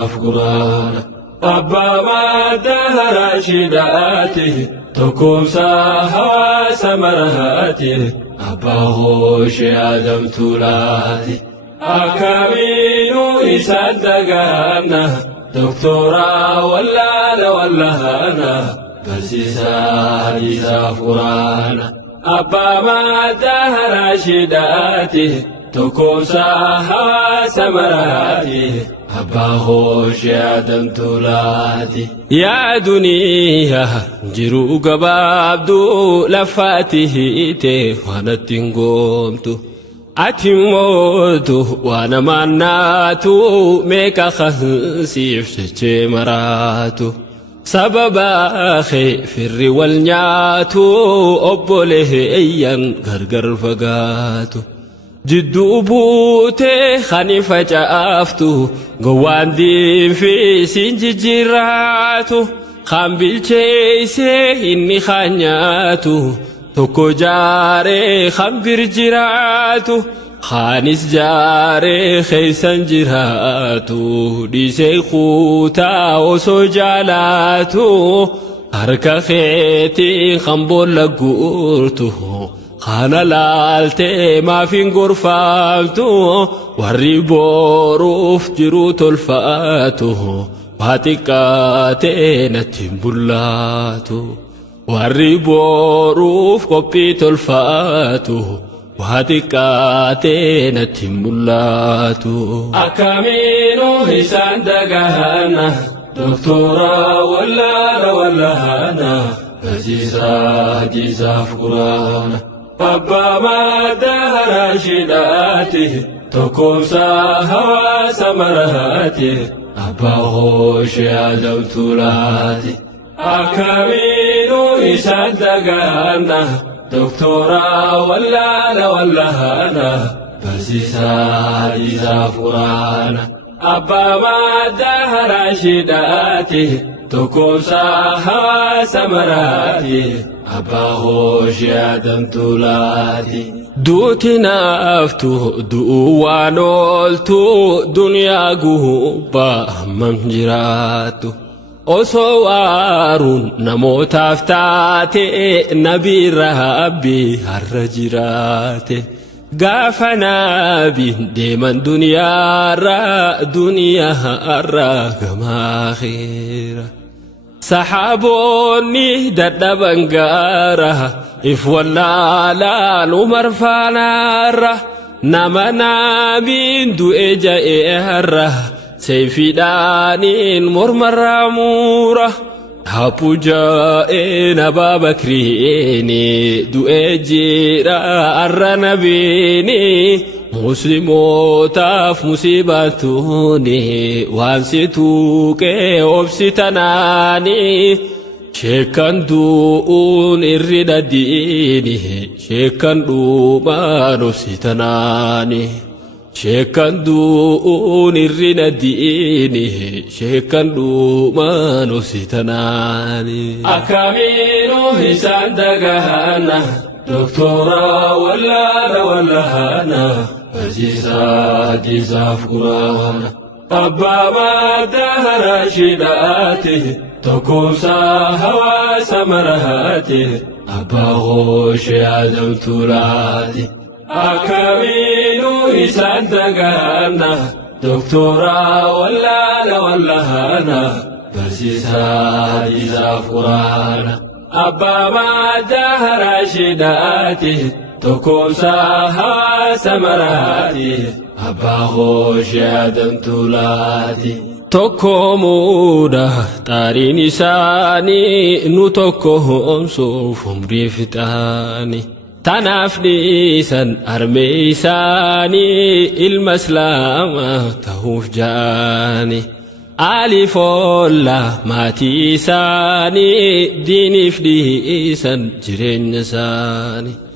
أفقران أبا ما دهر شداته تكوسا هوا سمرهاته أبا هوش آدم تولاتي أكامينو إسادقانا دكتورا ولا هانا برسيسا إسا فرانا أبا ما دهر شداته تكوسا هوا سمرهاته أبا هوش آدم تولاتي يا دنيا جرو قبابدو لفاته تي وانا تنقومتو أتموتو وانا مناتو ميكا خنسيف سيشي مراتو سببا خيفر والنياتو أبوله إيان غرغر فقاتو جدو بوتي خانفة جافتو قوان دي في سنججراتو خام بالجيسي إني خانياتو توكو جاري خام برجراتو خانس جاري خيسان جراتو دي سيخوتا وسو جالاتو هركا خيتي خمبول لقورتو خانا لالتي ما في غرفالتو وري بوروف جرو تلفاتو باتيكاتي نتيمبولاتو وري بوروف كوبي تلفاتو باتيكاتي نتيمبولاتو أكامينو هسان دقانا دكتورا ولا هانا عزيزا جيزا فقرانا أبا ما دهر شداته تكوسا هوا سمرهاته أبا هوش آدم تولاتي أكامينو إسادقانا دكتورا ولا هانا برسيسا إذا فرانا أبا ما دهر شداته تكوسا هوا سمراتي أبا هوش آدم تولاتي دوتي نافتو دوانولتو دنيا قوبا منجراتو أصوارون نموت أفتاتي نبي ربي هرجراتي غافنا بين ديمن دنيا را دنيا را كما خير سحابوني ددبن غارا إف ولا لا نمر فانارا نمنا بين دو إجا إهرا سيفي دانين مرمر مورا هابو جائنا بابكريني دو إجيرا أرنا بيني مسلموتاف مصيبتوني وانسيتوك أبسطناني شكان دوون إرد ديني شكان دوما نسيتناني شكان دوون إرد ديني شكان دوما نسيتناني أكامينو هسان دقانا دكتورا ولا هانا عزيزا جيزا فقرانا أبا ما دهر شداته تكوسا هوا سمرهاته أبا هوش آدم تولاتي أكامينو إسان دقانا دكتورا ولا هانا برسيسا جيزا فقرانا أبا ما دهر شداته تكوسا هوا سمراتي أبا هوش آدم تولاتي توكومودا تارين إساني نو توكوهم صوفهم ريفتاني تنافني سن أرمي إساني المسلامة تهوف جاني ألف الله ماتي ساني ديني فدي سن جرين ساني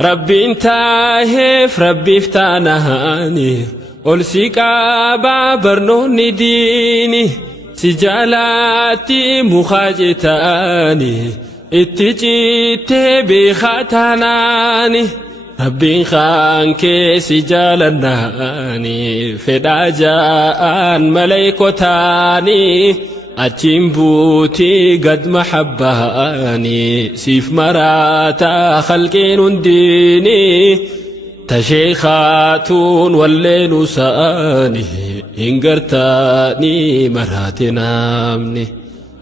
ربي انتاهف ربي افتانهاني ألسيكا بابرنوني ديني سجالاتي مخاجتاني اتجيتي بخاتناني ربين خان كيسي جالناني فدا جاءان ملائكتاني أتشين بوتي قد محباني سيف مراتا خلقين ديني تشيخاتون والليل ساني إنقرتاني مراتي نامني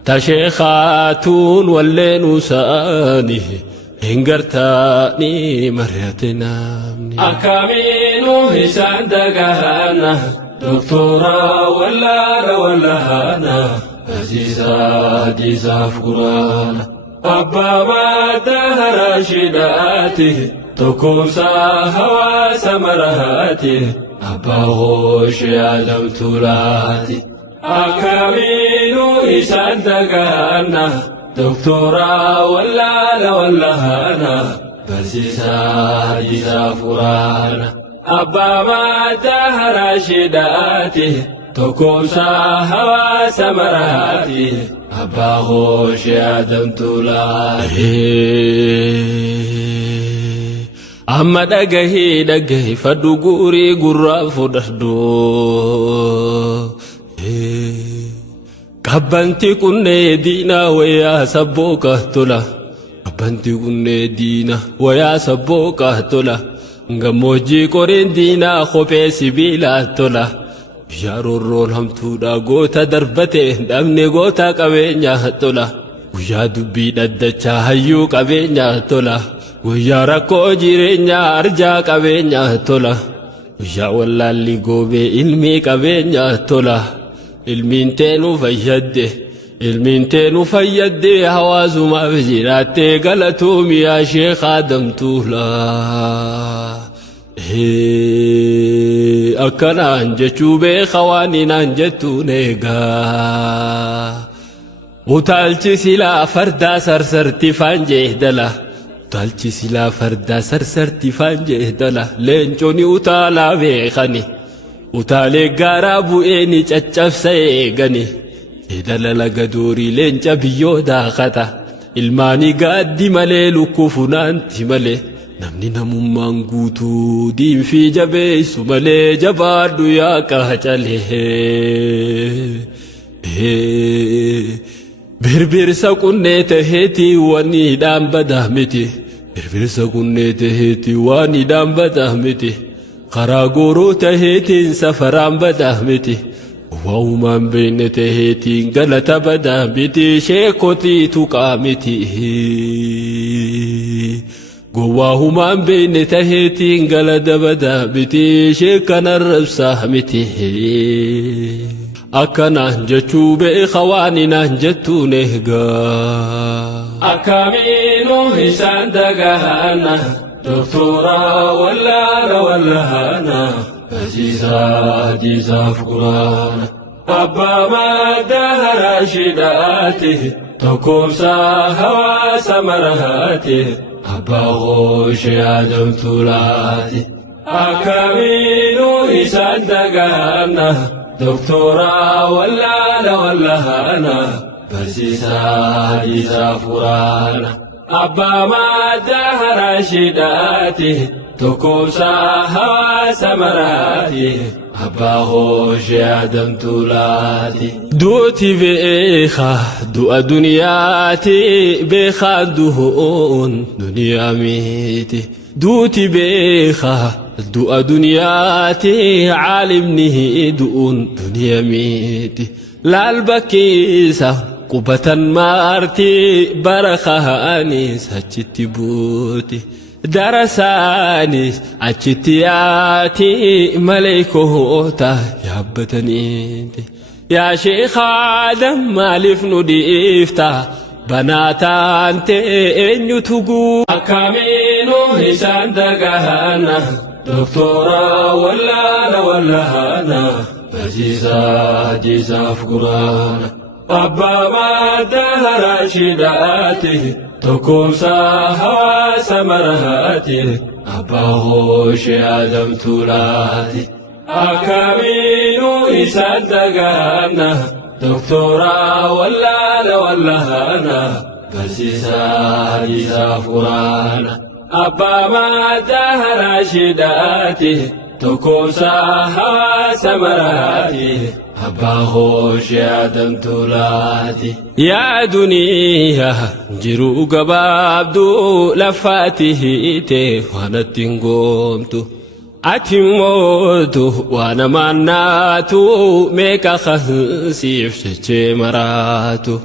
تشيخاتون والليل ساني إنقرتاني مراتي نامني أكامينو هشان دقانا دكتورا ولا هانا عزيزة ديزا فقرانا أبا ما دهر شداتي تكوسا هوا سمراتي أبا غوش عالم تولاتي أكامينو إسان دقانا دكتورا ولا هانا عزيزة ديزا فقرانا أبا ما دهر شداتي تكوسا هوا سمراتي أبا غوش آدم تولاتي أما دقهي فدقوري قراف دردو قبنتي كن دينا ويا سبوكه تلا قبنتي كن دينا ويا سبوكه تلا Gammoojjii qoreen diinaa kophee sibiilaa tola. Yaarorroon hamtuudha goota darbate dhabne goota qabeenyaa tola. Guyyaa dubbii dhaddachaa hayyuu qabeenyaa tola. Guyyaa rakkoo jireenyaa arjaa qabeenyaa tola. Guyyaa wallaalli goobee ilmii qabeenyaa tola. Ilmiin teenuu fayyadde. Ilmiin teenuu fayyadde hawaasumaaf jiraattee galatuumiyaa sheekhaa damtuulaa. Akkanaan jechuu beeka waan inaan jettuun eegaa. Utaalchi silaa fardaa sarsarti faan jeedala. Utaalchi silaa fardaa sarsarti faan jeedala. Leenconi utaalaa beekani. Utaalee gaaraa bu'eeni caccabsa eegani. Edala laga doorii leenca biyyoo daakata. Ilmaanii gaaddi malee lukkuu funaanti malee. Namni namummaan guutuu diinfii jabeessu malee jabaadhu yaa qacalee. Birbirsa qunnee taheetii waan hidhaan badaa miti. Birbirsa qunnee taheetii waan hidhaan badaa miti. Karaa gooroo taheetiin safaraan badaa miti. Waa'umaan beekne taheetiin galata badaa miti. Sheekotii tuqaa miti. Gowwaahumaan beekne taheetiin galata badaa miti. Sheekan arrabsaa miti. Akkanaan jechuu beeka waan inaan jettuun eegaa. Akkamiinuu isaan dagaana. Doktoraa wallaana. Aziizaa diizaaf quraana. Abbaa madda harashiidhaati. Tokkoomsaa hawaasa marahaati. Abbaa gooshee adamtuulaati. Akkamiinuu isaan dagaana. Doktoraa wallaana. Barsiisaa diizaaf quraana. Abbaa madda harashiidhaati. Tokkoomsaa hawaasa maraati. Abbaa gooshee adamtuulaati. Duuti beeka du'a duniyaati. Beekaan du'uun duniyaa miti. Duuti beeka du'a duniyaati. Caalimni du'uun duniyaa miti. Laal bakkeessa qubatan maarti. Barakaanis achitti buuti. Darasaanis achitti yaati. Maleekoota yaabbataniiti. Yaa Sheekha Adam maaliif nu dhiifta? Banaa taante eenyutu guuta? Akkamiinuu isaan dagaana. Doktoraa wallaana. Barsiisaa diizaaf quraana. Abbaa madda harashiidhaati. Tokkoomsaa hawaasa marahaati. Abbaa gooshee adamtuulaati. Akkamiinuu isaan dagaana. Doktoraa wallaana. Barsiisaa diizaaf quraana. أبا ما دهر شداته تكوسها سمراته أبا خوش آدم تولاتي يا دنيا جرو قبابدو لفاته تي وانا تنقومتو أتموتو وانا مناتو ميكا خنسيف شجي مراتو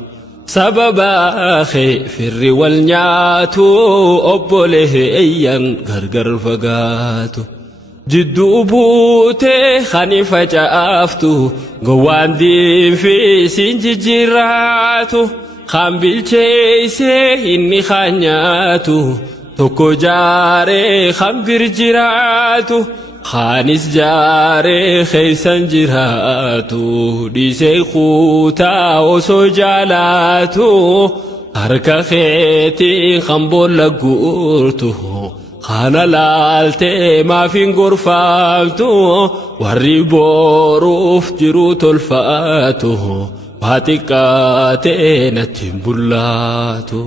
سببا خيفر والنياتو أبوله أيان غرغر فقاتو جدو بوتي خانفة جافتو قوان دي في سنججراتو خام بالجيسي إني خانياتو توكو جاري خام برجراتو خانس جاري خيسان جراتو دي سيخوتا وسو جالاتو هركا خيتي خمبول لقورتو خانا لالتي ما في غرفالتو وري بوروف جرو تلفاتو باتيكاتي نتنبولاتو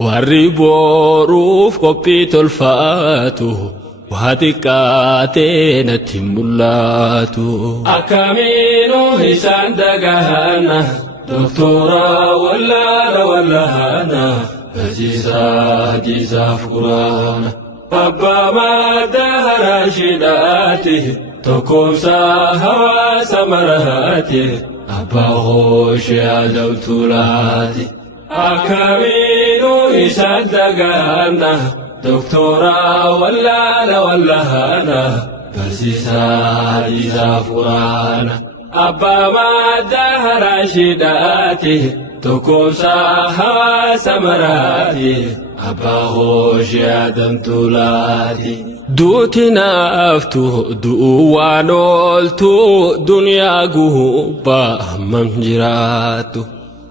وري بوروف قبي تلفاتو باتيكاتي نتنبولاتو أكامينو هسان دقانا دكتورا ولا هانا أزيزا جيزا فقرانا أبا ما دهر شداته تكوسا هوا سمراته أبا غوش آدم تولاتي أكامينو إسادقانا دكتورا ولا هانا برسيسا جيزا فقرانا أبا ما دهر شداته تكوسا هوا سمراته أبا خوش آدم تولاتي دوتي نافتو دوانولتو دنيا قوبا منجراتو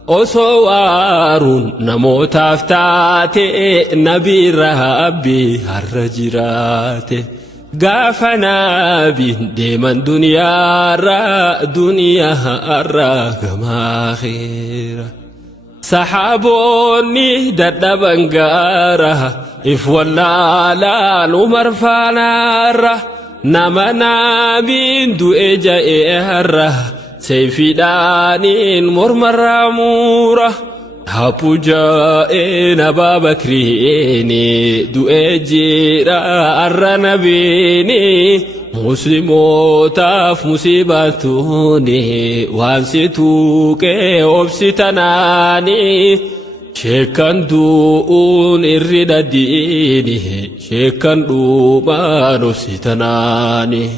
أصوارون نموت أفتاتي نبي ربي هرجراتي غافنا بين ديمن دنيا را دنيا را كما خير سحابوني ددبن غارا إف ولا لا نمر فانارا نمنا من دو إجا إهرا سيفي دانين مرمر مورا هابو جائنا بابكريني دو إجيرا أرنا بيني مسلموتاف مصيبتوني وانسيتوك أبسطناني شكان دوون إرد ديني شكان دوما نسيتناني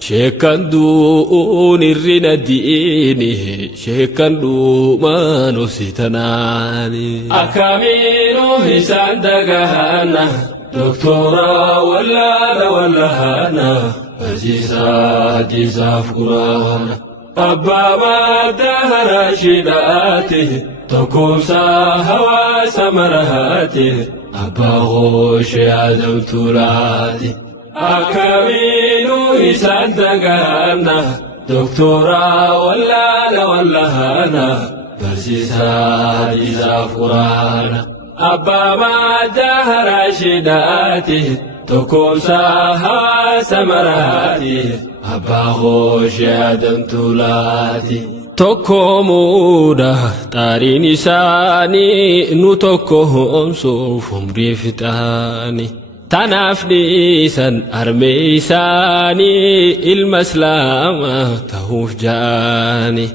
شكان دوون إرد ديني شكان دوما نسيتناني أكامينو هسان دقانا دكتورا ولا هانا أزيزا جيزا فقرانا أبا ما دهر شداته تكوسا هوا سمراته أبا غوش آدم تولاتي أكامينو إسان دقانا دكتورا ولا هانا برسيسا جيزا فقرانا أبا ما دهر شداته تكوسا هوا سمراته أبا غوش آدم تولاتي توكومودا تارين إساني نو توكوهم صوفهم ريفتاني تنافني سن أرمي إساني المسلامة تهوف جاني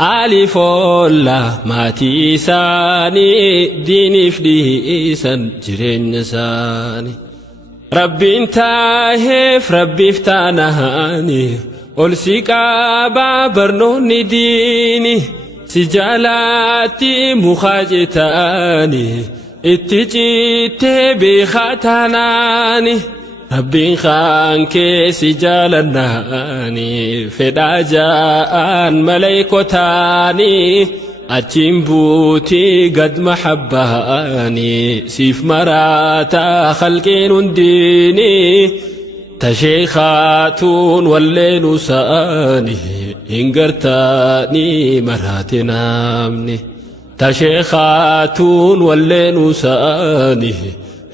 ألف الله ماتي ساني ديني فدي سن جرين ساني ربي انتهف ربي افتانهاني ألسيكا بابرنوني ديني سجالاتي مخاجتاني اتجيتي بخاتناني ربي خانك سجالناني فدا جاءن ملائكتاني أتشمبوتي قد محباني سيف مراتا خلقين ديني تشيخاتون والليل ساني إنقرتاني مراتي نامني تشيخاتون والليل ساني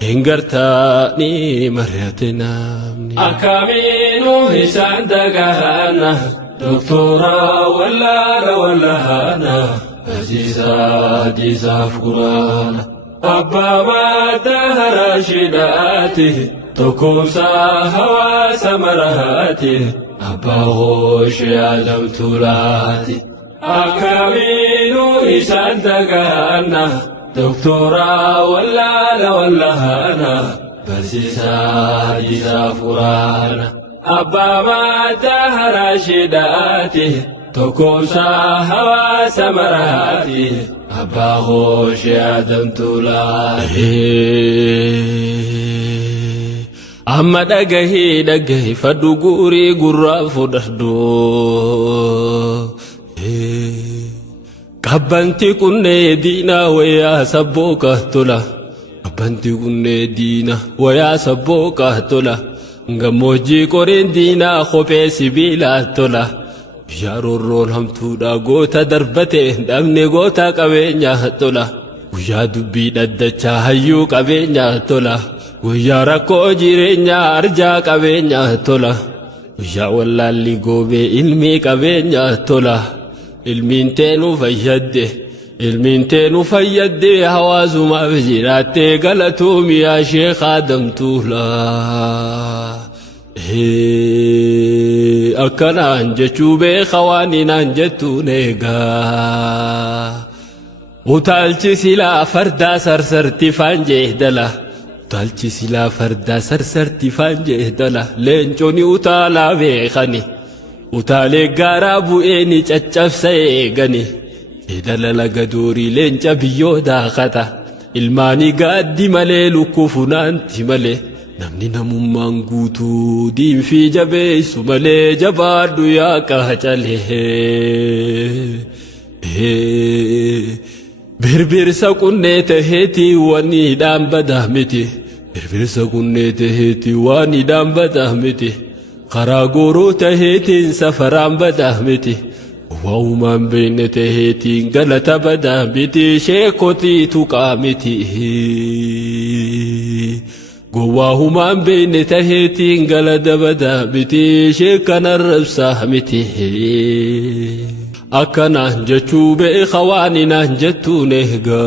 هنگرتانی مريتنا أكامينو هشان دقانا دكتورا ولا هانا عزيزا ديزا فقرانا أبا ما دهر شداته تكوسا هوا سمراته أبا غوش عالم تولاتي أكامينو هشان دقانا دكتورا ولا هانا برسيسا ديزا فقرانا أبا ما دهر شداته تكوسا هوا سمراته أبا غوش آدم تولاتي أما دقه فدقوري قراف دردو قبنتي كن دينا ويا سبوكه تلا قبنتي كن دينا ويا سبوكه تلا ngamoji korin dina khope sibila tola yarorol hamtuda gota darbate damne gota qabenya tola uya dubbi daddacha hayyu qabenya tola uya rakko jirenya arja qabenya tola uya wallalli gobe ilmi qabenya tola ilmin tenu fayyadde hawazuma bijirate galatum ya sheikh adam tula أكنا أنجتو بخواننا أنجتو نيغا وطالتي سلا فردا سرسرتي فانجه دلا وطالتي سلا فردا سرسرتي فانجه دلا لنجوني وطالا بيخاني وطالي غارابو إني چچف سيغاني إدلا لغدوري لنجا بيو داختا الماني قادي ملي لكوفنانتي ملي namni namummaan guutuu diinfii jabeessu malee jabaadhu yaa qacalee birbirsa qunnee taheetii waniidhaan badaa miti birbirsa qunnee taheetii waniidhaan badaa miti karaa gooroo taheetiin safaraan badaa miti waa'umaan beekne taheetiin galata badaa miti sheekotii tuqaa miti قواهما بين تهيتين قال دبدا بتي شيكنا الربسة متي أكنا جتو بإخواننا جتو نهقا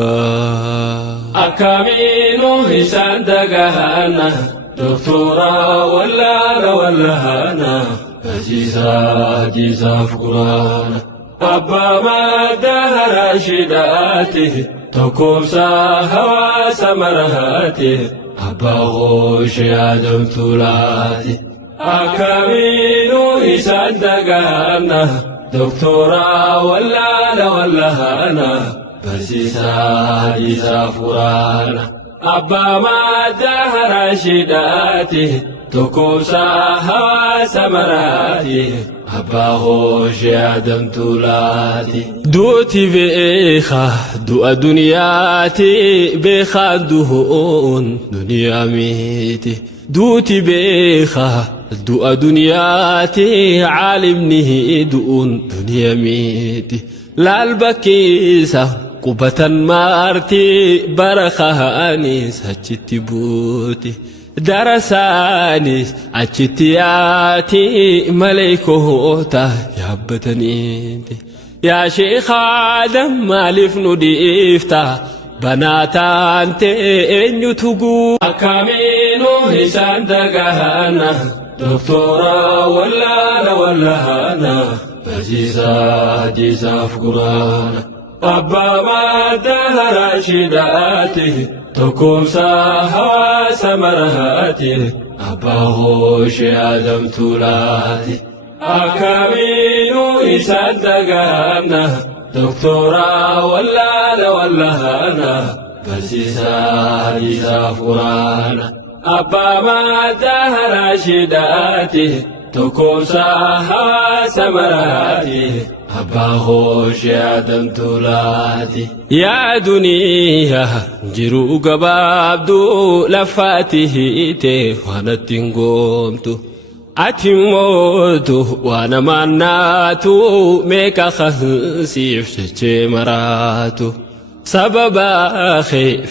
أكامينو هشان دقانا دكتورا ولا هانا عزيزا فقرانا أبا ما دهر شداته تكوسا هوا سمراته أبا غوش آدم تولاتي أكامينو هشان دقانا دكتورا ولا هانا برسيسا ديزا فقرانا أبا ما دهر شداته تكوسا هوا سمراته أبا غوش آدم تولاتي دوتي بإيخا دو دنياتي بإيخا دهون دنيا ميتي دوتي بإيخا دو دنياتي عالمني دون دنيا ميتي لالبكيسة قبة مارتي برخانيس هجتي بوتي درسانيس أجتياتي مليكوتا يابتنيتي يا شيخ آدم مالف نديفتا بناتان تينيو تقو أكامينو هشان دقانا دكتورا ولا هانا عزيزا فقرانا أبا ما دهر شداته تكوسا هوا سمراته أبا غوش آدم تولاتي أكامينو هشان دقانا دكتورا ولا هانا برسيسا فقرانا أبا ما دهر شداته تكوسا هوا سمراته أبا غوش آدم تولاتي يا دنيا جرو قبابدو لفاته وانا تنقومتو أتموتو وانا مناتو ميكا خنسيف شجي مراتو sababa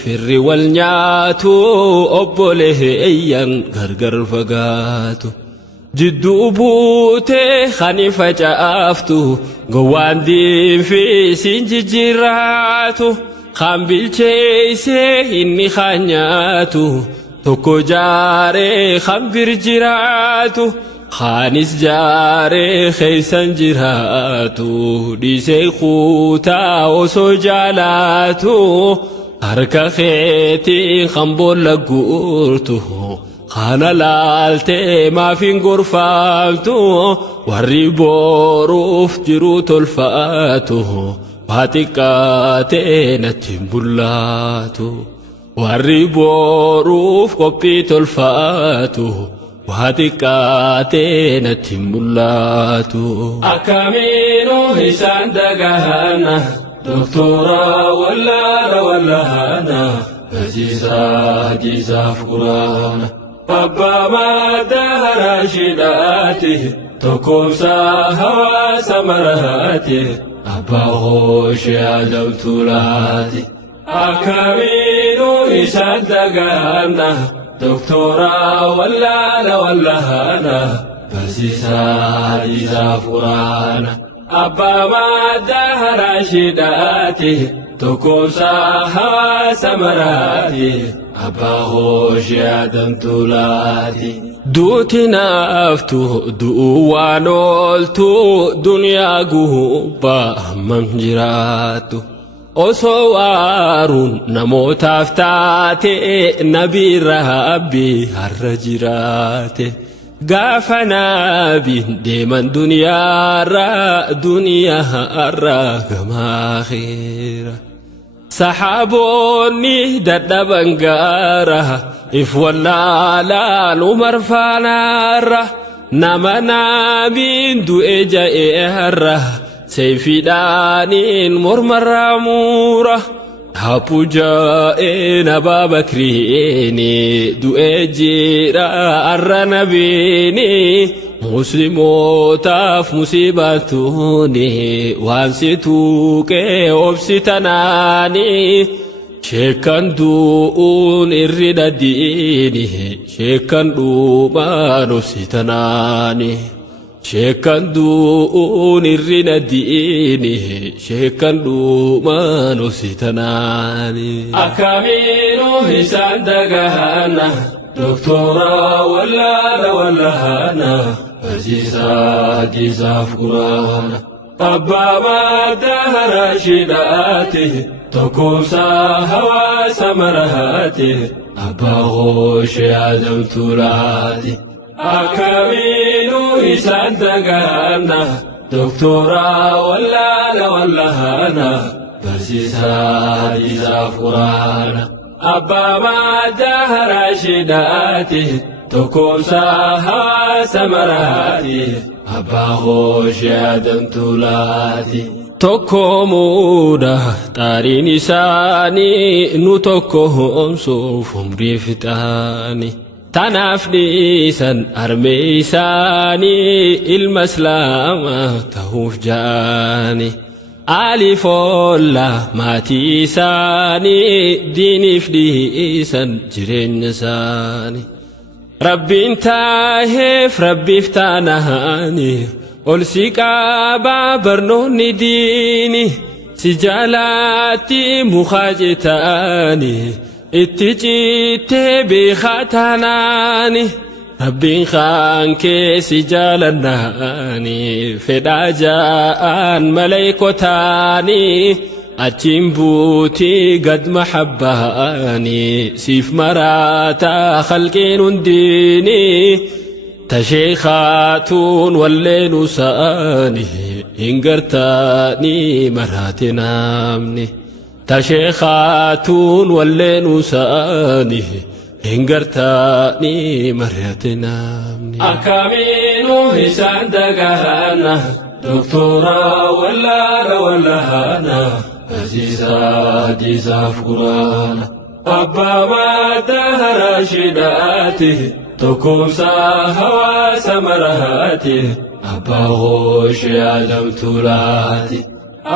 firri wal nyaatu obbolee eyyan gargar fagaatu jidduu buutee khani facaaftu gowwaan diinfi siin jijjiirraatu kan bilcheeysee inni khaanyaatu tokko jaaree kan bir jiraatu khaanis jaaree keeysan jiraatu dhiisee kuutaa osoo jaalaatu harka keetiin kan boolla guurtu khana laaltee maafin gorfaamtu warri booruuf jiruu tolfaatu waa xiqqaatee natti hin bullaatu warri booruuf qophii tolfaatu waa xiqqaatee natti hin bullaatu. Akkamiinuu isaan dagahanna doktora wallaana barsiisaa jisaaf quraana abbaa madda haraashidhaati tokkoomsaa hawaasa maraati abbaa hooshee adamtuulaati. Akkamiinuu isaan dagahanna doktora wallaana barsiisaa jisaaf quraana abbaa madda haraashidhaati tokkoomsaa hawaasa maraati abbaa hooshee adamtuulaati. Duuti naaftu du'uu waan ooltu duniyaa gubbaa hammam jiraattu osoo waaruun namootaaf taate nabii rabbi har'a jiraate gaafa nabiin deeman duniyaarra gamaa keera saxaaboonni dadhaban gaara if wallaalaan umar faanaarra nama nabiin du'e ja'eerra seyfiidhaaniin mormarraa muura hapu jaa'een abaa bakriini du'ee jira arra nabiini muslimootaaf musiibatuuni waan si tuuqee obsitanaani sheekkan du'uun irri dhaddiini sheekkan dhuumaan obsitanaani sheekkan du'uun irri dhaddiini sheekkan dhuumaan obsitanaani. Akkamiinuu isaan dagahanna doktora wallaana barsiisaa jisaaf quraana abbaa madda haraashidhaati tokkoomsaa hawaasa maraati abbaa hooshee adamtuulaati. Akkamiinuu isaan dagahanna doktora wallaana barsiisaa jisaaf quraana abbaa madda haraashidhaati tokkoomsaa hawaasa maraati abbaa hooshee adamtuulaati. Tokkoomuudha xaariin isaanii nu tokkoomsuuf umrii fixaani tanaaf dhiisan armee isaanii ilma islaamaa ta'uuf ja'ani alifolla maatii isaanii diiniif dhiisan jireenya isaanii rabbiin taaheef rabbiif taanaani ol si qaabaa barnoonni diini si jaalaatti mukaa jetaani itti ciittee beekaa taanaani rabbiin kaan keessi jaalannaani fedhaa ja'aan maleekotaani achiin buutii gad mahabbaani siif maraataa khalqiin hundiini tasheekaatuun walleenu sa'aani hin gartaani maraate namni tasheekaatuun walleenu sa'aani hin gartaani maraate namni. Akkamiinuu isaan dagahanna doktora wallaana barsiisaa jisaaf quraana abbaa madda haraashidhaati tokkoomsaa hawaasa maraati abbaa hooshee adamtuulaati.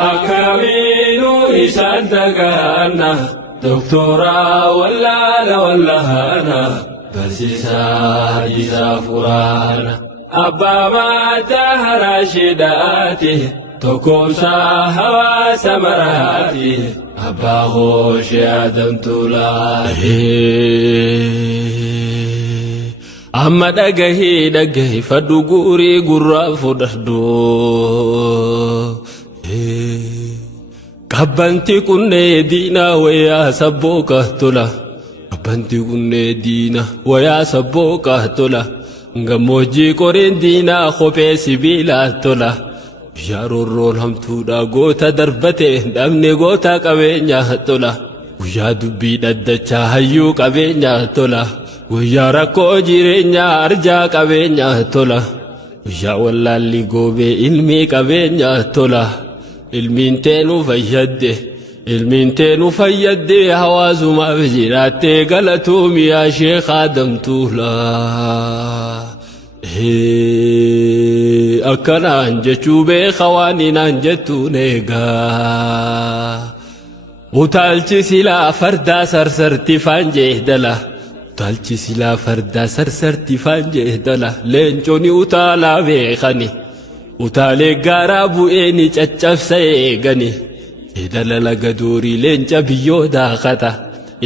Akkamiinuu إسان دقانا دكتورا ولا أنا برسيسا جيسا فرانا أبا ما تهرى شداتي تكوسا هوا سمراتي أبا غوش آدم تولاتي أما دقهي فدقوري قراف دردو قبنتي كني دينا ويا سبوكه تولا قبنتي كني دينا ويا سبوكه تولا ngamoji korin dina khope sibila tola yarorol hamtuda gota darbate damne gota qabenya tola uya dubbi daddacha hayyu qabenya tola uya rakko jirenya arja qabenya tola uya wallalli gobe ilmi qabenya tola ilmin teenu fayyadde hawazuma bijirate galatum ya sheikh adam tula akkana anjechuu beekhawaani anjettu neega utaalchi silaa fardaa sarsarti faanjeedala utaalchi silaa fardaa sarsarti faanjeedala leenconi utaalaa beekani utaalee gaaraa bu'eeni caccabsa eegani edala laga doorii leenca biyyoo daakata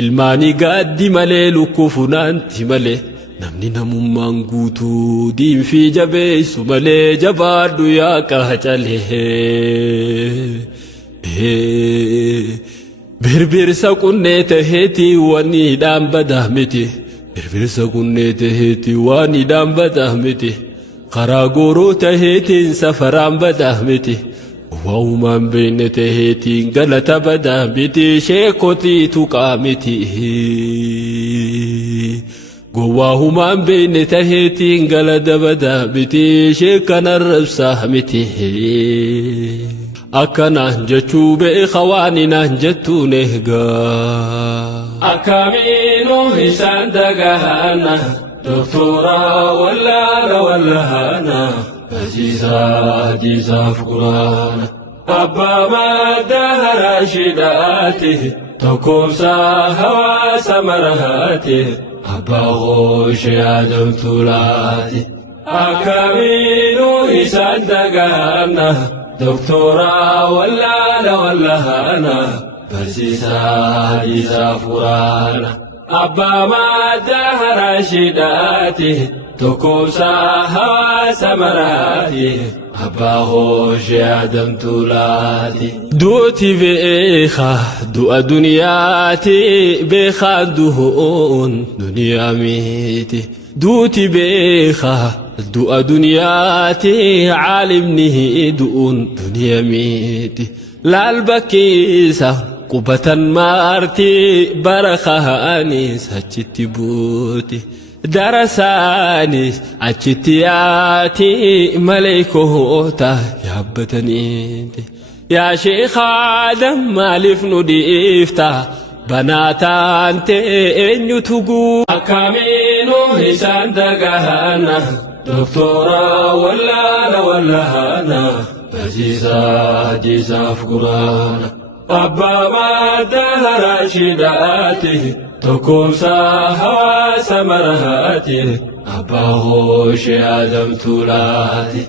ilmaanii gaaddi malee lukkufunaanti malee namni namummaan guutuu diinfi jabeessu malee jabaadhu yaa qacalee birbirsa qunnee taheetii waniidhaan badaa miti birbirsa qunnee taheetii waniidhaan badaa miti karaa gooroo taheetiin safaraan badaa miti waumaan beekne taheetiin galata badaa miti sheekotii tuqaa miti gowwaahumaan beekne taheetiin galata badaa miti sheekana rabsaa miti akkanaan jechuu beeka waaninaan jettuun eegaa akkamiinuu isaan dagaana doktoraa wallaana barsiisaa jiisaaf quraana abbaa madda haraashiidhaati tokkoomsaa hawaasa marahaati abbaa hooshe adamtuulaati akkamiinuu isaan dagaana doktoraa wallaana barsiisaa jiisaaf quraana abbaa madda haraashiidhaati tokkoomsaa hawaasa maraati abbaa hooshe adamtuulaati duuti beeka du'a duniyaati beekaan du'uun duniyaa miti duuti beeka du'a duniyaati caalimni du'uun duniyaa miti laal bakkeessa qubatan maarti barakaanis achitti buuti darasaanis achitti yaati maleekoota yaabbataniiti yaa sheekh Adam maaliif nu dhiifta banaa taante eenyutu guu akkamiinuu isaan dagaana doktoraa wallaana barsiisaa jiisaaf quraana abbaa madda haraashiidhaati tokkoomsaa hawaasa marahaati abbaa hooshe adamtuulaati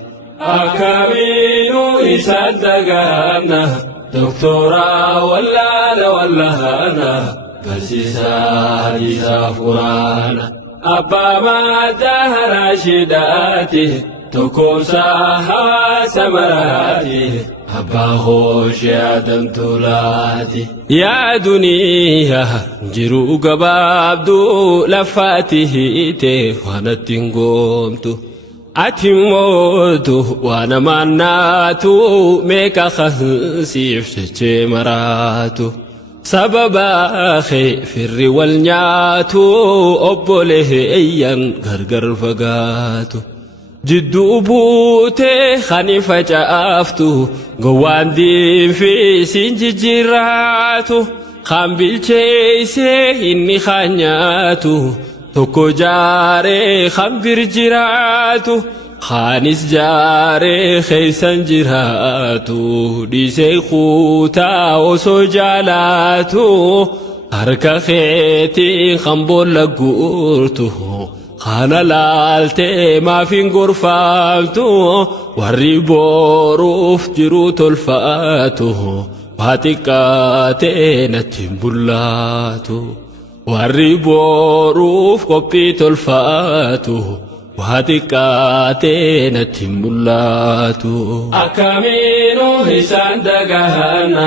akkamiinuu isaan dagaana doktoraa wallaana barsiisaa jiisaaf quraana abbaa madda haraashiidhaati tokkoomsaa hawaasa marahaati abbaa hooshe adamtuulaati yaa duniyaa jiruu gabaabduu lafaati hiite waan attiin goomtu ati mootu waan amaannaatu meeqa kansiif jechee maraatu sababaa kee firri wal nyaatu obboleeyyan gargar fagaatu jidduu buutee khani faca'aftu gowwaan diinfi siin jijjiirraatu kan bilcheeysee inni kan nyaatu tokko jaaree kan bir jiraatu خانس جاري خيسا جراتو دي سيخوتا وسجالاتو harka keetiin khambolla guurtu khana laaltee maafin gorfaaltu warri boruuf jiru tolfaatu waatiqqaatee natti bullaatu warri boruuf qophii tolfaatu waatiqqaatee natti bullaatu akkamiinu isaan dagahanna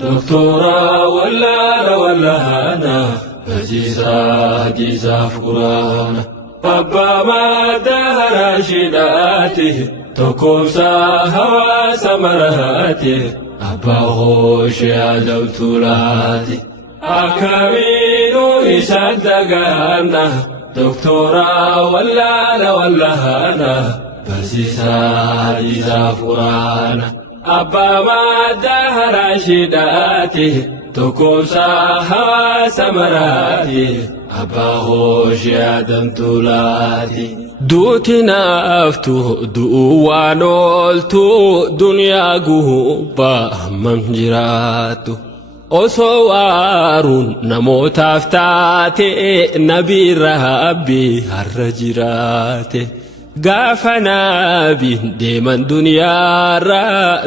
دكتورا ولا هانا عزيزا فقرانا أبا ما دهر شداته تكوسا هوا سمراته أبا غوش عزم تولاتي أكامينو إسادقانا دكتورا ولا هانا عزيزا فقرانا أبا ما دهر شداته تكوسا هوا سمراته أبا غوش عدم تولاتي دوتنا أفتو دوانولتو دنيا قوبا منجراتو أصوارون نموت أفتاتي نبي ربي هرجراتي غافنا ديمن دنيا را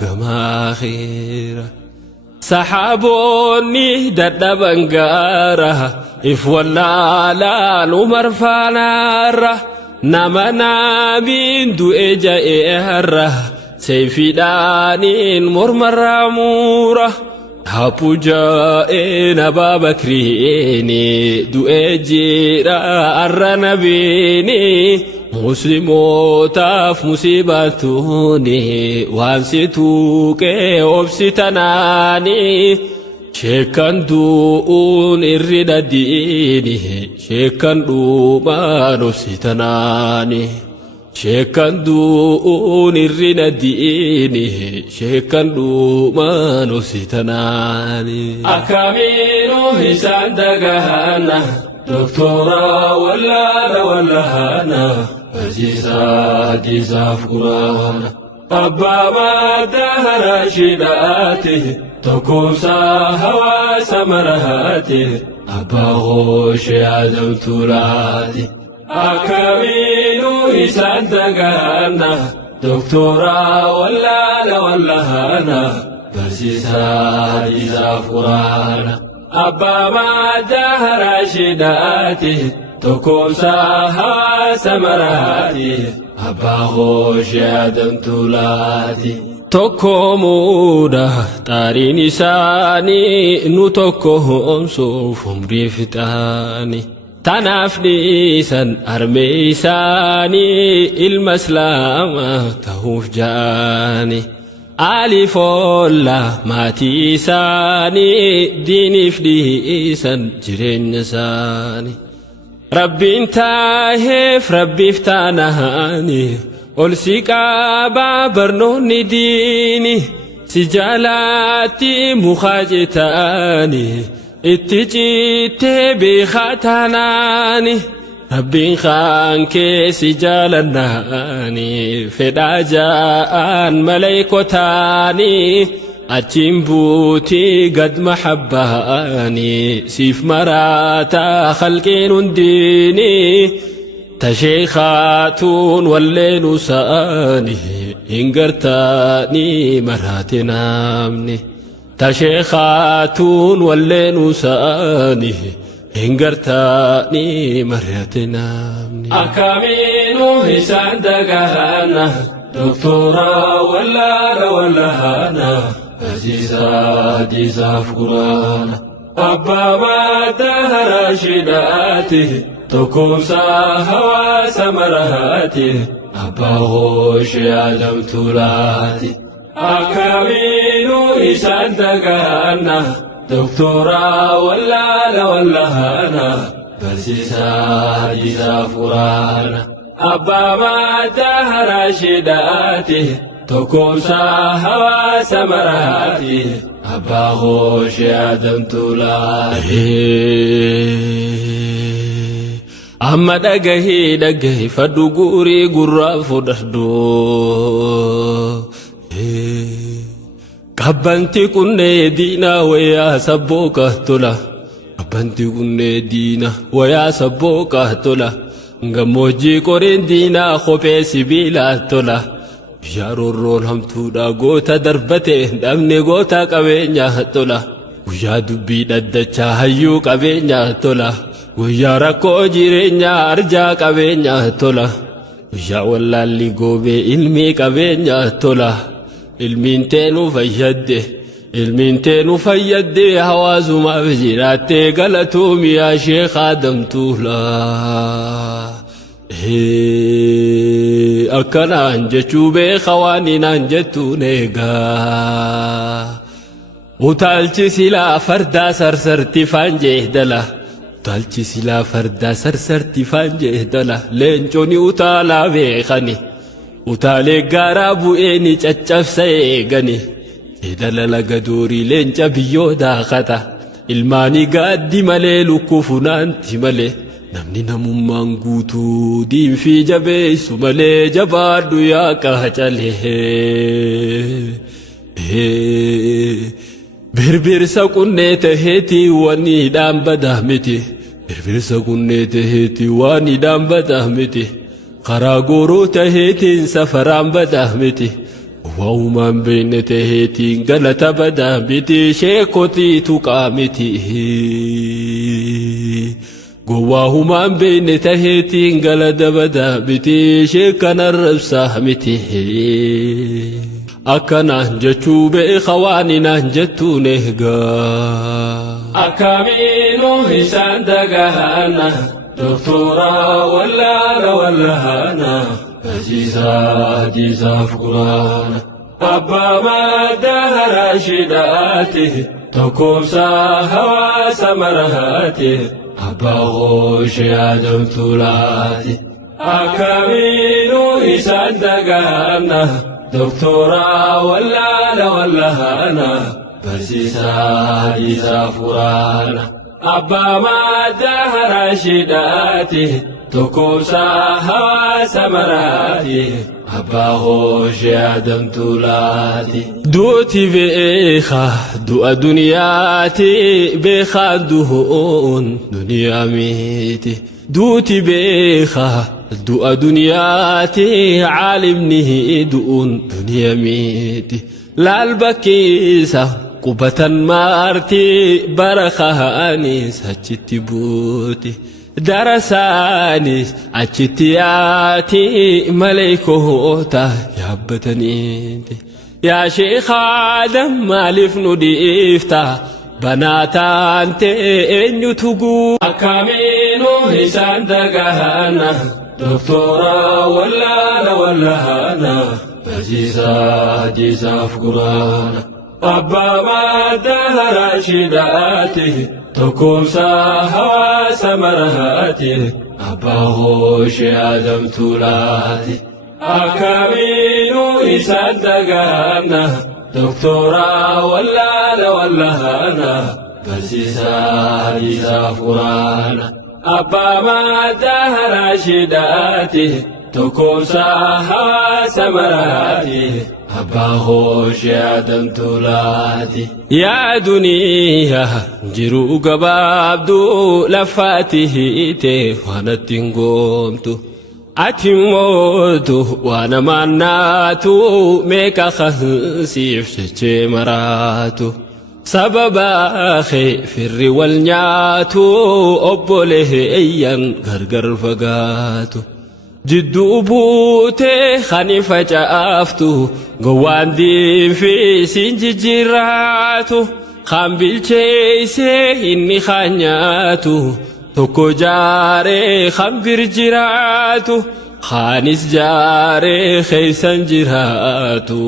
كما خير سحابوني ددبن غارا إف ولا لا نمر فنارا نمنا من دو إجا إهرا سيفي دانين مرمر مورا هابوجا نبا بكريني دو اجيرا الرنبيني مسلموتاف مصيبتوني وانسيتوك وبسيتناني شيكان دوون الرد ديني شيكان دوما نسيتناني شيكان دوون الرد ديني شيكان دوما نسيتناني أكامينو هسان دقانا دكتورا ولا هانا عزيزا فقرانا أبا ما دهر شداته تكوسا هوا سمراته أبا غوش عدم تولاتي أكامينو إسان دقانا دكتورا ولا هانا عزيزا فقرانا أبا ما دهر شداته تكوسا هوا سمراته أبا غوش عدم تولاتي توكومودا تارين إساني نو توكوهم صوفهم ريفتاني تنافني سن أرمي إساني المسلامة تهوف جاني آلي فولا ماتي إساني ديني فدي إسان جرين نساني ربي انتاهف ربي افتانهاني أولسيكا بابرنوني ديني سجالاتي مخاجتاني اتجيتي بخاتناني ربي خانك سجالناني فداجان ملائكتاني أتشمبوتي قد محباني سيف مراتا خلقين ديني تشيخاتون والليل ساني إنقرتاني مراتي نامني تشيخاتون والليل ساني إنقرتاني مراتي نامني أكامينو هسان دقانا دكتورا ولا هانا عزيزا فقرانا أبا ما دهر شداته تكوسا هوا سمراته أبا غوش عدم تولاتي أكامينو إسان دقانا دكتورا ولا هانا عزيزا فقرانا أبا ما دهر شداته تكوسا هوا سمراته أبا غوش عدم تولاتي amma dhagahi fadhu guurii gurraa fudhadhu qabbanti kunnee diina wayaa sabbooqa tola qabbanti kunnee diina wayaa sabbooqa tola gammoojjii qoreen diina kophee sibiilaa tola yaarorroon hamtuudha goota darbate dhabne goota qabeenya tola guyyaa dubbii dhaddachaa hayyuu qabeenya tola guyyaa rakkoo jireenyaa arjaa qabeenya tola guyyaa wallaalli goobee ilmii qabeenya tola ilmiin teenu fayyadde hawaasumaaf jiraattee galatuumiyaa sheekhaa damtuula akkanaan jechuu beeka waan inaan jettuun eegaa utaalchi silaa fardaa sarsarti faan jeedala utaalchi silaa fardaa sarsarti faan jeedala leenconi utaalaa beekani utaalee gaaraa bu'eeni caccabsa eegani jeedala laga doorii leenca biyyoo daakata ilmaanii gaaddi malee lukkuu funaanti malee namni namummaan guutuu diinfii jabeessu malee jabaadhu yaa qacalee birbirsa qunnee taheetii waniidhaan badaa miti birbirsa qunnee taheetii waniidhaan badaa miti karaa gooroo taheetiin safaraan badaa miti waa'umaan beekne taheetiin galata badaa miti sheekotii tuqaa miti gowwaa humaan beekne taheetiin galata badaa miti sheekana rabsaa miti akkanaan jechuu beeka waan inaan jettuun eegaa akkamiinuu isaan dagaana doktoraa wallaana barsiisaa hadiisaaf quraana abbaa madda haraashiidhaati tokkoomsaa hawaasa marahaati abbaa hooshee adamtuulaati akkamiinuu isaan dagaana doktoraa wallaana barsiisaa hadiisaaf quraana abbaa madda haraashiidhaati tokkoomsaa hawaasa maraati abbaa hooshee adamtuulaati duuti beeka du'a duniyaati beekaan du'uun duniyaa miti duuti beeka du'a duniyaati caalimni du'uun duniyaa miti laal bakkeessa qubatan maarti barakaanis achitti buuti darasaanis achitti yaati maleekoota yaabbataniiti yaa sheekha Adam maaliif nu dhiifta banaa taante eenyutu guu akkamiinuu isaan dagaana doktoraa wallaana barsiisaa hadiisaaf quraana abbaa madda haraashiidhaati tokkoomsaa hawaasa marahaati abbaa hooshee adamtuulaati akkamiinuu isaan dagaana doktoraa wallaana barsiisaa hadiisaaf quraana abbaa madda haraashiidhaati tokkoomsaa hawaasa marahaati abbaa hooshee adamtuulaati yaa duniyaa jiruu gabaabduu lafaati hiite waan attiin goomtu ati mootu waan amaannaatu meeqa kansiif jechee maraatu sababaa kee firri wal nyaatu obboleeyyan gargar fagaatu jidduu buutee khani facaaftu gowwaan diinfii siin jijjiirraatu kan bilcheeysee inni kan nyaatu tokko jaaree kan bir jiraatu kaanis jaaree keeysan jiraatu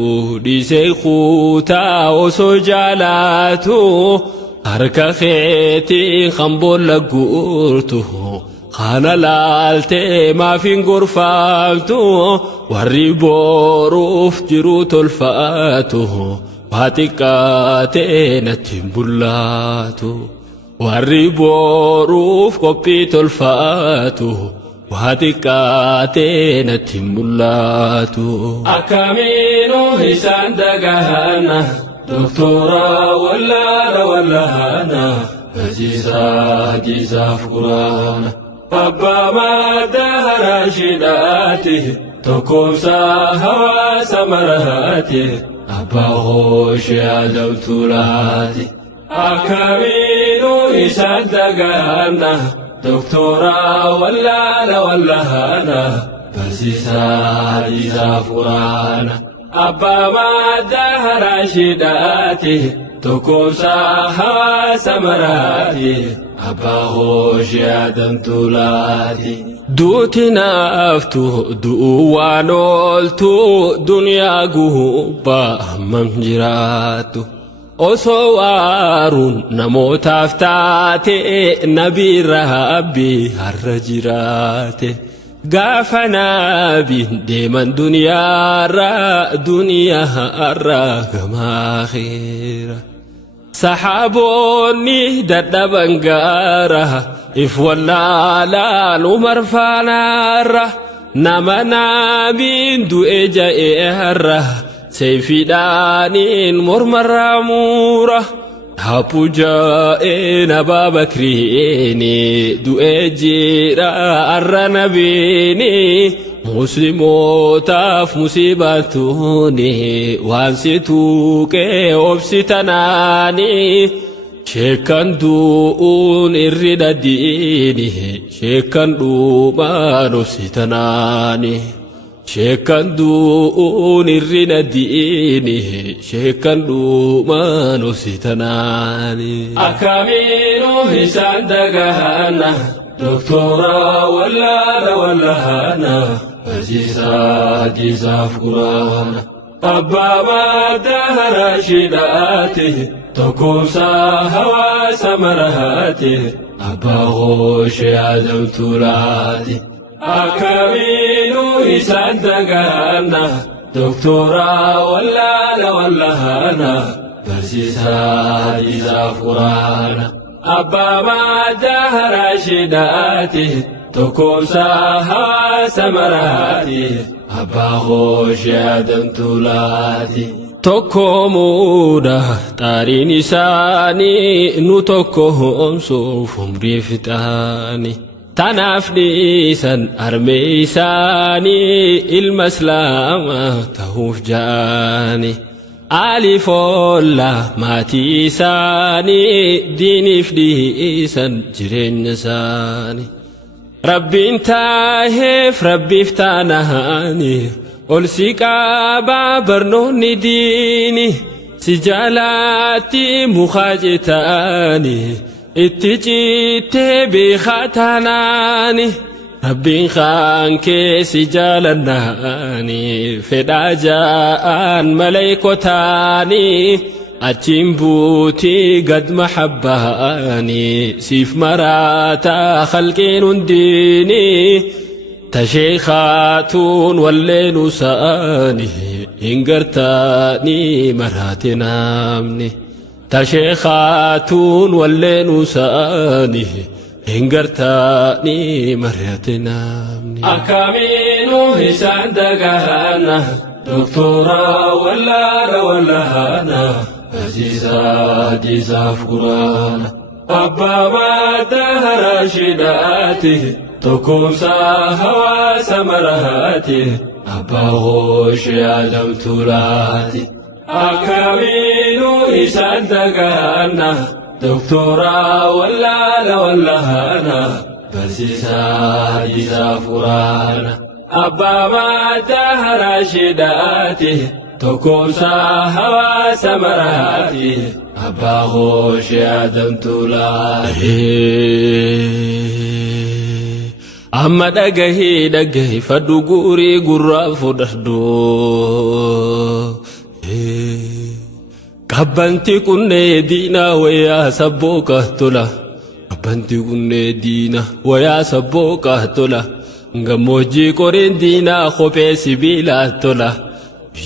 dhiisee kuutaa osoo jaalaatu harka keetiin kan boolla guurtu kana laaltee maafin gorfaamtu warri booruuf jiruu tolfaatu waa xiqqaatee natti hin bullaatu والربوروف قبيت الفاتو وهاتكاتين التمولاتو أكامينو هسان دقانا دكتورا ولا هانا أجيزا جيزا فقرانا أبا ما دهر شداته تكومسا هوا سمرهاته أبا غوش عدم تولاتي أكامينو هسان دقانا دكتورا ولا هانا بسيسا جيزا فقرانا أبا ما دهر شداته تكوسا هوا سمراتي أبا غوش عدم تولاتي دوتنا أفتو دوانولتو دنيا قوبا منجراتو أصوارون نموت أفتاتي نبي ربي هرجراتي غافنا بين ديمن دنيا را دنيا را كما خير سحابوني ددبنغارا إف ولا لا نمر فنارا نمنا بين دو إجا إهرا سيفي دانين مرمر مورا هابو جائنا بابكريني دو اجيرا أرنا بيني مسلموتاف مصيباتوني وانسيتوك أبسطناني شكان دوون الرد ديني شكان دوما نفسطناني شكان دوون الرد ديني شكان دوما نفسطناني أكامينو هسان دقانا دكتورا ولا هانا جيزا فقرانا أبا ما دهر شداته تكوسا هوا سمرهاته أبا غوش عدم تولاتي أكامينو هسان دقانا دكتورا ولا هانا برسيسا جيزا فقرانا أبا ما دهر شداته تكوسا هوا سمراتي أبا غوش عدم تولاتي تكومودا تارين إساني نتكوهم صوفهم ريفتاني تنافني سن أرمي إساني المسلامة تهوف جاني ألف الله ماتي ساني ديني فدي سن جرين ساني ربي انتهف ربي افتانهاني ألسيكا بابرنوني ديني سجالاتي مخاجتاني اتجيتي بخاتناني ربي خانك سجالناني فداجان ملائكتاني أتشمبوتي قد محباني سيف مراتا خلقين ديني تشيخاتون واللين ساني إنقرتاني مراتي نامني تشيخاتون واللين ساني إنقرتاني مراتي نامني أكامينو هسان دقانا دكتورا ولا هانا جيزا فقرانا أبا ما دهر شداته تكوسا هوا سمرهاته أبا غوش عدم تولاتي أكامينو هسان دقانا دكتورا ولا هانا برسيسا جيزا فقرانا أبا ما دهر شداته تكوسا هوا سمراتي أبا غوش عدم تولاتي أما دقهي فدو قوري قرى فدردو قبنتي كني دينا ويا سبوكه تلا قبنتي كني دينا ويا سبوكه تلا ngamoji korin dina khope sibila tola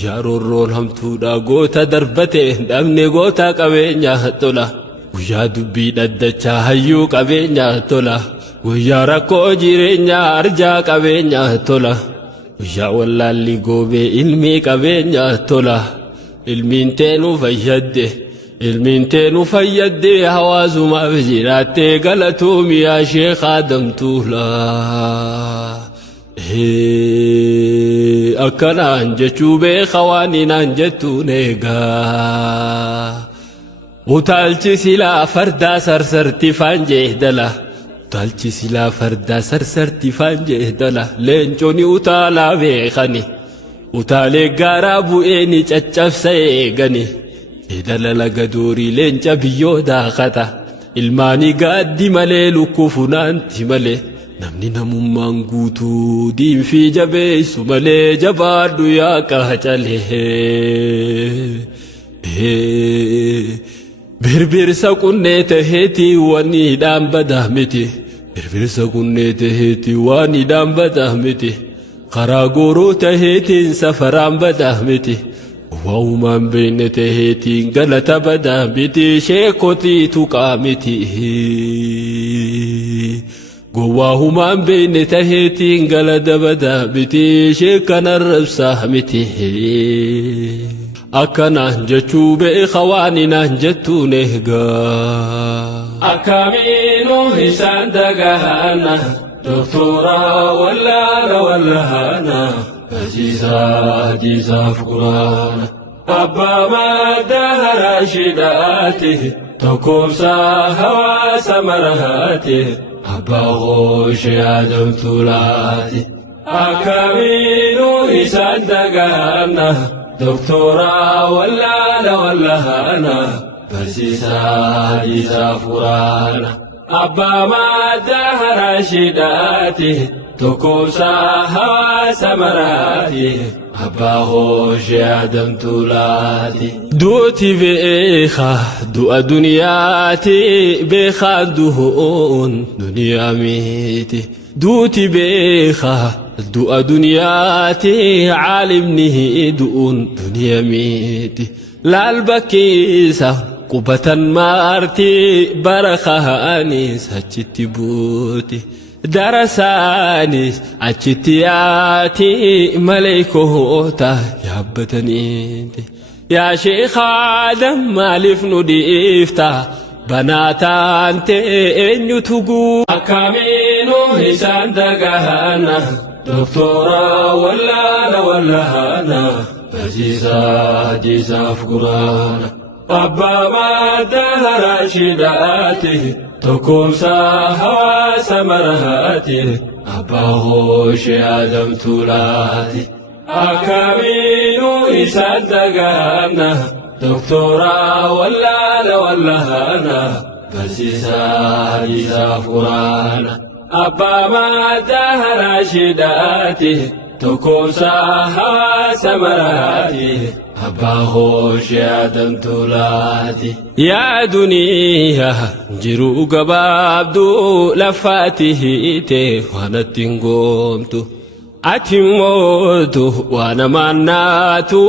yarorol hamtuda gota darbate damne gota qabenya tola guyyaa dubbii dhaddachaa hayyuu qabeenyaa tola guyyaa rakkoo jireenyaa arjaa qabeenyaa tola guyyaa wallaalli goobee ilmii qabeenyaa tola ilmiin teenuu fayyadde ilmiin teenuu fayyadde hawaasumaaf jiraattee galatuumiyaa sheekhaa damtuula akkanaan jechuu beeka waan inaan jettuun eegaa utaalchi silaa fardaa sarsarti faan jeedala utaalchi silaa fardaa sarsarti faan jeedala leenconi utaalaa beekani utaalee gaaraa bu'eeni caccabsa eegani jeedala laga doorii leenca biyyoo daakata ilmaanii gaaddi malee lukkuu funaanti malee namni namummaan guutuu diinfii jabeessu malee jabaadhu yaa qacalee birbirsa qunnee taheetii waan hidhaan badaa miti birbirsa qunnee taheetii waan hidhaan badaa miti karaa gooroo taheetiin safaraan badaa miti waa'umaan beekne taheetiin galata badaa miti sheekotii tuqaa miti gowwaa humaan beekne taheetiin galata badaa miti sheekana rabsaa miti akkanaan jechuu beeka waan inaan jettuun eegaa akkamiinuu isaan dagaana doktoraa wallaana barsiisaa hadiisaaf quraana abbaa madda haraashidhaati tokkoomsaa hawaasa maraati abbaa hooshee adamtuulaati akkamiinuu isaan dagaana doktoraa wallaana barsiisaa hadiisaaf quraana abbaa madda haraashidhaati tokkoomsaa hawaasa maraati abbaa hooshee adamtuulaati duuti beeka du'a duniyaati beekaan du'uun duniyaa miti duuti beeka du'a duniyaati caalimni du'uun duniyaa miti laal bakkeessa qubatan maarti barakaanis achitti buuti darasaanis achitti yaati maleekoota yaabbataniiti yaa sheekha Adam maaliif nu dhiifta banaa taante eenyutu guu akkamiinuu isaan dagaana doktoraa wallaana barsiisaa hadiisaaf quraana abbaa madda haraashidhaati tokkoomsaa hawaasa maraati abbaa hooshee adamtuulaati akkamiinuu isaan dagaana doktoraa wallaana barsiisaa hadiisaaf quraana abbaa madda haraashidhaati tokkoomsaa hawaasa maraati abbaa hooshee adamtuulaati yaa duniyaa jiruu gabaabduu lafaati hiite waan attiin goomtu ati mootu waan amaannaatu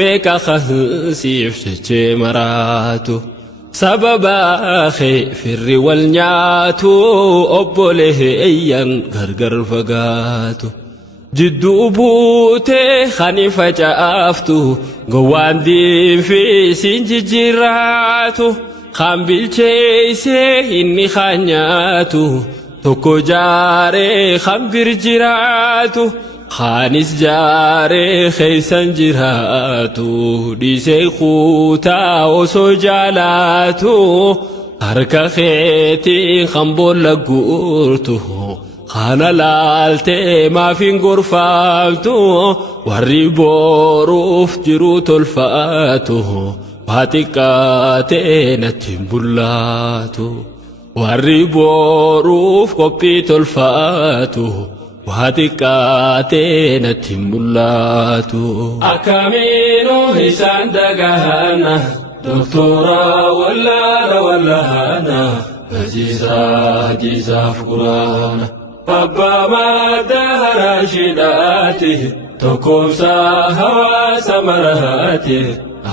meeqa kansiif jechee maraatu sababaa kee firri wal nyaatu obboleeyyan gargar fagaatu jidduu buutee kani facaaftu gowwaan diinfi siin jijjiirraatu kan bilcheeysee inni kan nyaatu tokko jaaree kan bir jiraatu kaanis jaaree keeysan jiraatu dhiisee kuutaa osoo jaalaatu harka keetiin kan boolla guurtu kana laaltee maafin gorfaamtu warri booruuf jiruu tolfaatu waa xiqqaatee natti hin bullaatu warri booruuf qophii tolfaatu waa xiqqaatee natti hin bullaatu akkamiinuu isaan dagaana doktoraa wallaana barsiisaa hadiisaaf quraana abbaa madda haraashidhaati tokkoomsaa hawaasa maraati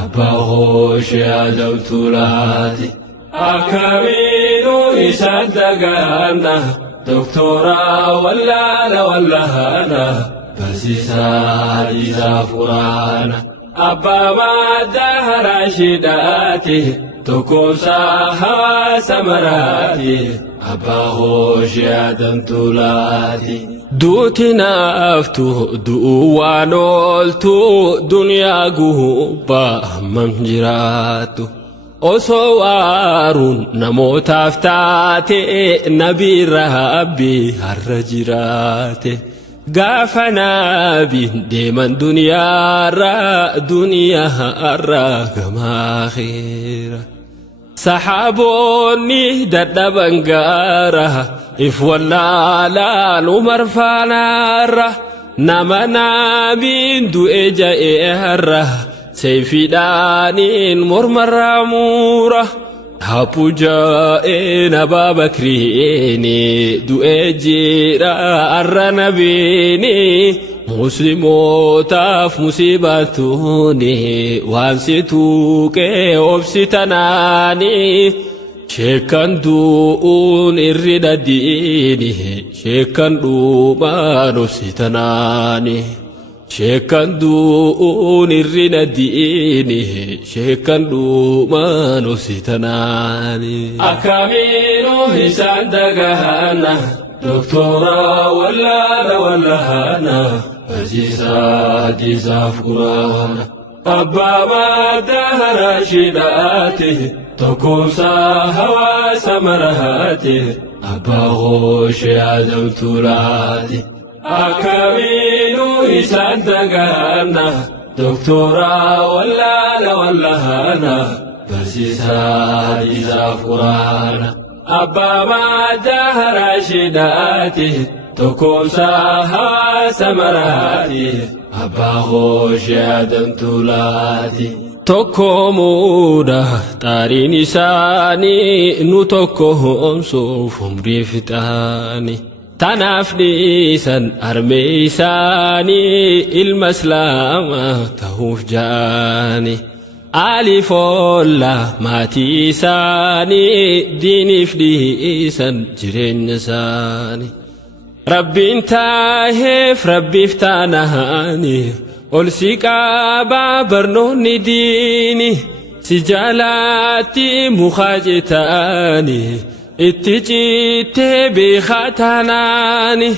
abbaa hooshee adamtuulaati أكملوا يصدقنا دكتورا ولا هانا بسيسا إذا فرانا أبا ما دهر شداتي تكوسا هوا سمراتي أبا هوش يادن تولاتي دوتنا أفتو دوانولتو دنيا قوبا منجراتو أسوارون نموت أفتاتي نبي ربي هرجراتي غافنا بين ديمن دنيا را دنيا را كما خير سحابوني ددبنغارا إف ولا لا نمر فانارا نمنا بين دو إجا إهرا سيفي دانين مرمر مورا هابو جائن أبا بكريني دو إجيرا أرنا بيني مسلموتاف مصيبتوني وانسيتوك أبسطناني شكن دوون إرد ديني شكن دوما نبسطناني شكن دوون إرد ديني شكن دوما نبسطناني أكامينو هسان دقانا دكتورا ولا هانا أزيزا ديزا فقرانا أبا ما دهر شداتي تكوسا هوا سمرهاتي أبا غوش عدم تولاتي أكامينو إسان دقانا دكتورا ولا هانا أزيزا ديزا فقرانا أبا ما دهر شداتي تكوسا هوا سمراتي أبا غوش عدم تولاتي تكومودا تارين إساني نتكوهم صوفهم ريفتاني تنافني سن أرمي إساني المسلامة تهوف جاني ألف الله ماتي ساني ديني فدي سن جرين ساني ربي انتهف ربي افتانهاني ألسيكا بابرنوني ديني سجالاتي مخاجتاني اتجيتي بخاتناني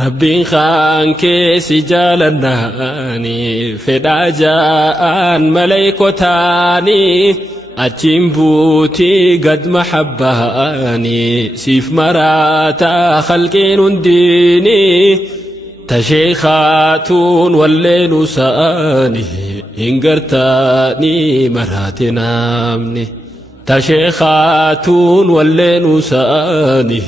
ربي خانك سجالناني فدا جاءن ملائكتاني أجيم بوتي قد محباني سيف مراتا خلقين ديني تشيخاتون والليل ساني إنقرتاني مراتي نامني تشيخاتون والليل ساني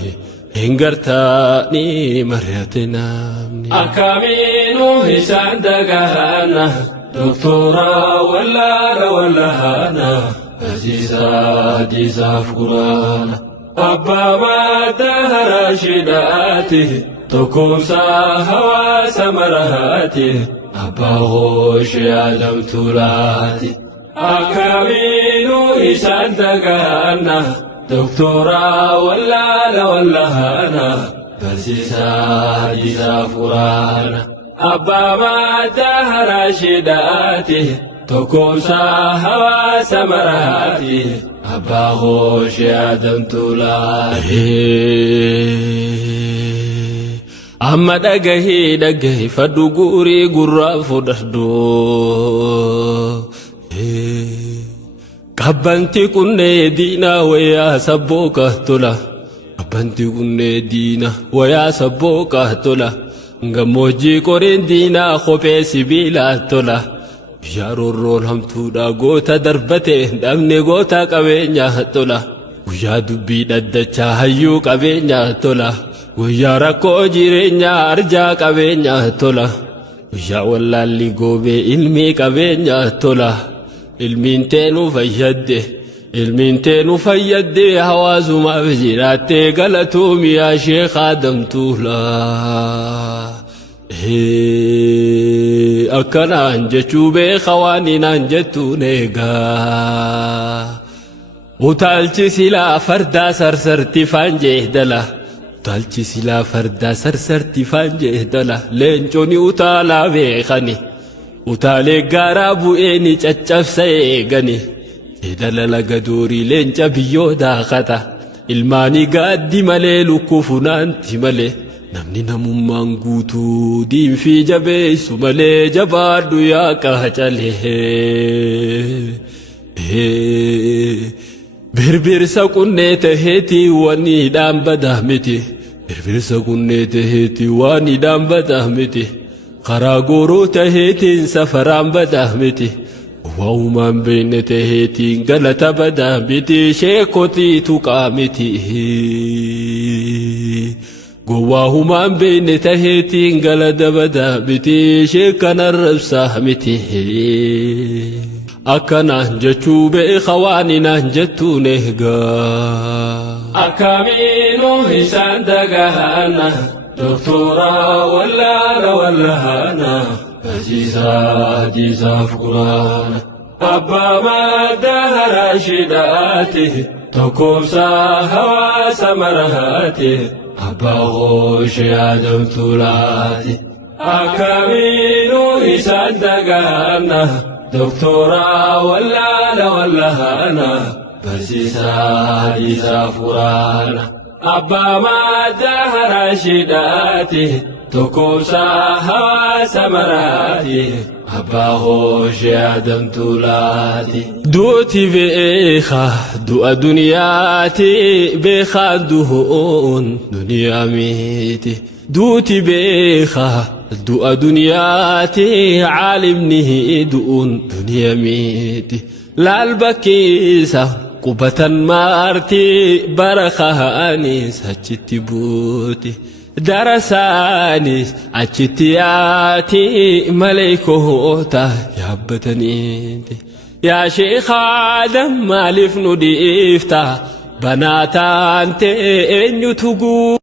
إنقرتاني مراتي نامني أكامينو هسان دقانا دكتورا ولا هانا أزيزا ديزا فقرانا أبا ما دهر شداتي تكوسا هوا سمرهاتي أبا غوش عدم تولاتي أكامينو إسان دقانا دكتورا ولا هانا أزيزا ديزا فقرانا أبا ما دهر شداتي تكوسا هوا سمراتي أبا غوش عدم تولاتي أما دقهي فدو قوري قرى فدردو قبنتي كني دينا ويا سبوكه تلا قبنتي كني دينا ويا سبوكه تلا Gammoojjii qoreen diinaa kophee sibiilaa tola. Yaarorroon hamtuudha goota darbate dhabne goota qabeenyaa tola. Guyyaa dubbii dhaddachaa hayyuu qabeenyaa tola. Guyyaa rakkoo jireenyaa arjaa qabeenyaa tola. Guyyaa wallaalli goobee ilmii qabeenyaa tola. Ilmiin teenuu fayyadde. Ilmiin teenuu fayyadde hawaasumaaf jiraattee galatuumi yaa sheekhaa damtuula. Akkanaan jechuu beeka waan inaan jettuun eegaa. utaalchi silaa fardaa sarsarti faan jeedala utaalchi silaa fardaa sarsarti faan jeedala leenconi utaalaa beekani utaalee gaaraa bu'eeni caccabsa eegani jeedala laga doorii leenca biyyoo daakata ilmaanii gaaddi malee lukkuu funaanti malee namni namummaan guutuu diinfii jabeessu malee jabaadhu yaa qacalee birbirsa qunnee taheetii waniidhaan badaa miti birbirsa qunnee taheetii waniidhaan badaa miti karaa gooroo taheetiin safaraan badaa miti waumaan beekne taheetiin galata badaa miti sheekotii tuqaa miti gowwaa humaan beekne taheetiin galata badaa miti sheekan arrabsaa miti akkanaan jechuu beeka waan inaan jettuun eegaa akkamiinuu isaan dagaana doktoraa wallaana barsiisaa hadiisaaf quraana abbaa madda haraashidhaati tokkoomsaa hawaasa maraati abbaa hooshee adamtuulaati akkamiinuu isaan dagaana doktoraa wallaana barsiisaa hadiisaaf quraana abbaa madda haraashidhaati tokkoomsaa hawaasa maraati abbaa hooshee adamtuulaati duuti beeka du'a duniyaati beekaan du'uun duniyaa miti duuti beeka du'a duniyaati caalimni du'uun duniyaa miti laal bakkiisa qubatan maarti barakaanis achitti buuti darasaanis achitti yaati maleekoota yaabbataniiti yaa sheekh Aadam maaliif nu dhiifta banaa taante eenyutu guu